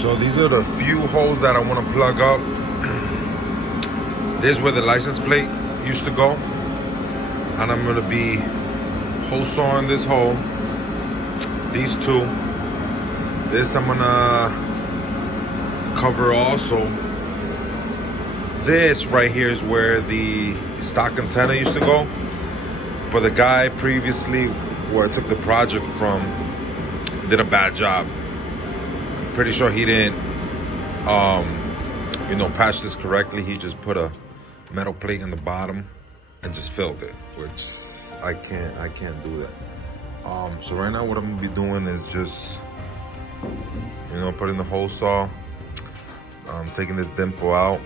So these are the few holes that I want to plug up. This is where the license plate used to go. And I'm gonna be hole sawing this hole. These two. This I'm gonna cover also. This right here is where the stock antenna used to go. But the guy previously where I took the project from did a bad job. Pretty sure he didn't patch this correctly. He just put a metal plate in the bottom and just filled it, which I can't do that. So right now what I'm gonna be doing is just putting the hole saw, taking this dimple out.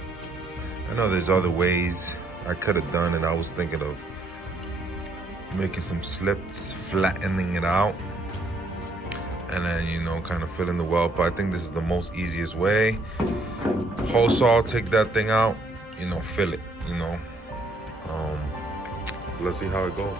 I know there's other ways I could have done it. I was thinking of making some slips, flattening it out, and then kind of filling the welt. But I think this is the most easiest way. Hole saw, take that thing out, fill it, let's see how it goes.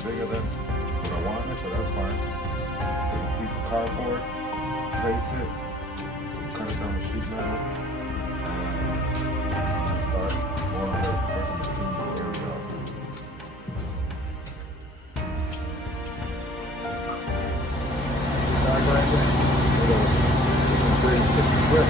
Bigger than what I wanted, but that's fine. Take a piece of cardboard, trace it, cut it down to sheet metal, and start going over. First, I'm gonna clean this area up. Bag right there. This is grade 6 grip.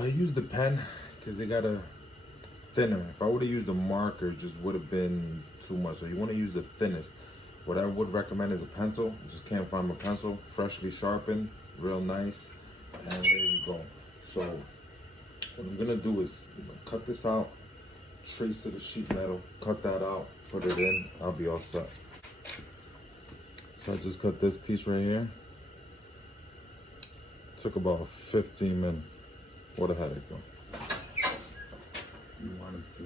So I used the pen because they got a thinner. If I would have used a marker, it just would have been too much. So you want to use the thinnest. What I would recommend is a pencil. Just can't find my pencil. Freshly sharpened, real nice. And there you go. So what I'm gonna do is cut this out, trace to the sheet metal, cut that out, put it in, I'll be all set. So I just cut this piece right here. Took about 15 minutes. What a headache though. You wanted to.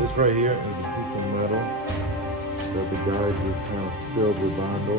This right here is a piece of metal that the guy just kind of filled with Bondo.